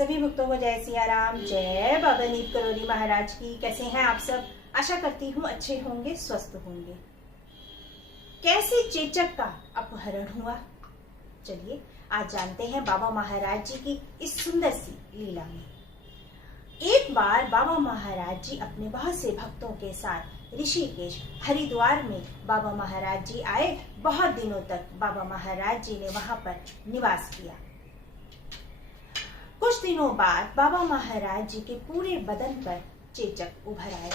सभी भक्तों को जय सिया राम, जय बाबा नीप करोली महाराज की। कैसे हैं आप सब? आशा करती हूँ अच्छे होंगे, स्वस्थ होंगे। कैसे चेचक का अपहरण हुआ, चलिए आज जानते हैं बाबा महाराज जी की इस सुंदर सी लीला में। एक बार बाबा महाराज जी अपने बहुत से भक्तों के साथ ऋषिकेश हरिद्वार में बाबा महाराज जी आए। बहुत दिनों तक बाबा महाराज जी ने वहां पर निवास किया। कुछ दिनों बाद बाबा महाराज जी के पूरे बदन पर चेचक उभर आया।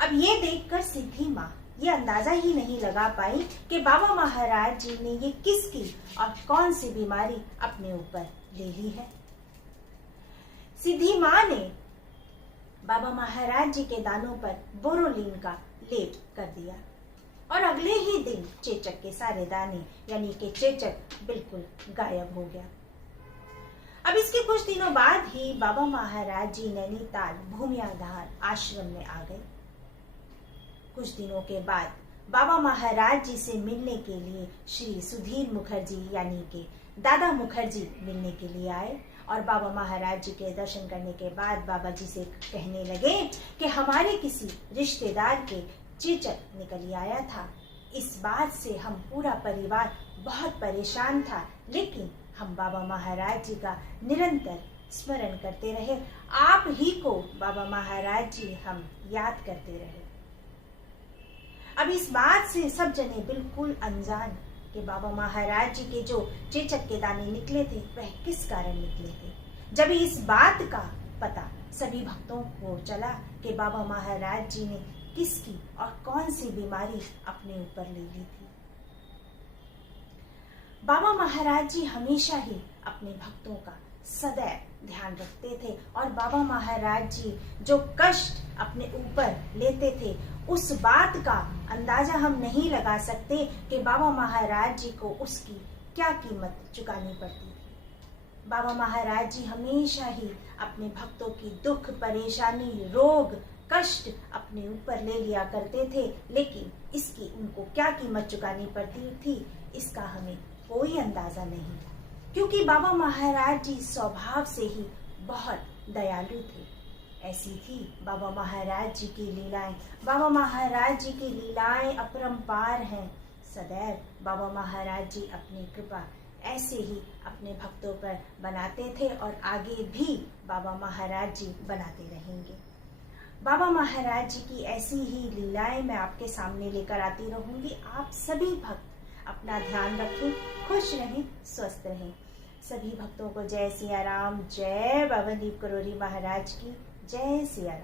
अब ये देखकर सिद्धि माँ ये अंदाजा ही नहीं लगा पाई कि बाबा महाराज जी ने ये किसकी और कौन सी बीमारी अपने ऊपर ले ली है। सिद्धि माँ ने बाबा महाराज जी के दानों पर बोरोलीन का लेप कर दिया और अगले ही दिन चेचक के सारे दाने यानी कि चेचक बिल्कुल गायब हो गया। अब इसके कुछ दिनों बाद ही बाबा महाराज जी नैनीताल भूमियाधार आश्रम में आ गए। कुछ दिनों के बाद बाबा महाराज जी से मिलने के लिए श्री सुधीर मुखर्जी यानी कि दादा मुखर्जी मिलने के लिए आए और बाबा महाराज जी के दर्शन करने के बाद बाबा जी से कहने लगे कि हमारे किसी रिश्तेदार के चेचक निकल आया था। इस बात से हम पूरा परिवार बहुत परेशान था, लेकिन हम बाबा महाराज जी का निरंतर स्मरण करते रहे। आप ही को बाबा महाराज जी हम याद करते रहे। अब इस बात से सब जने बिल्कुल अनजान कि बाबा महाराज जी के जो चेचक के दाने निकले थे वह किस कारण निकले थे। जब इस बात का पता सभी भक्तों को चला कि बाबा महाराज जी ने किसकी और कौन सी बीमारी अपने ऊपर ले ली थी। बाबा महाराज जी हमेशा ही अपने भक्तों का सदैव ध्यान रखते थे और बाबा महाराज जी जो कष्ट अपने ऊपर लेते थे उस बात का अंदाजा हम नहीं लगा सकते कि बाबा महाराज जी को उसकी क्या कीमत चुकानी पड़ती थी। बाबा महाराज जी हमेशा ही अपने भक्तों की दुख, परेशानी, रोग, कष्ट अपने ऊपर ले लिया करते थे, लेकिन इसकी उनको क्या कीमत चुकानी पड़ती थी इसका हमें कोई अंदाजा नहीं, क्योंकि बाबा महाराज जी स्वभाव से ही बहुत दयालु थे। ऐसी थी बाबा महाराज जी की लीलाएं। बाबा महाराज जी की लीलाएं अपरंपार हैं। सदैव बाबा महाराज जी अपनी कृपा ऐसे ही अपने भक्तों पर बनाते थे और आगे भी बाबा महाराज जी बनाते रहेंगे। बाबा महाराज जी की ऐसी ही लीलाएं मैं आपके सामने लेकर आती रहूंगी। आप सभी भक्त अपना ध्यान रखें, खुश रहें, स्वस्थ रहें। सभी भक्तों को जय सिया राम, जय बाबा नीप करोली महाराज की, जय सिया राम।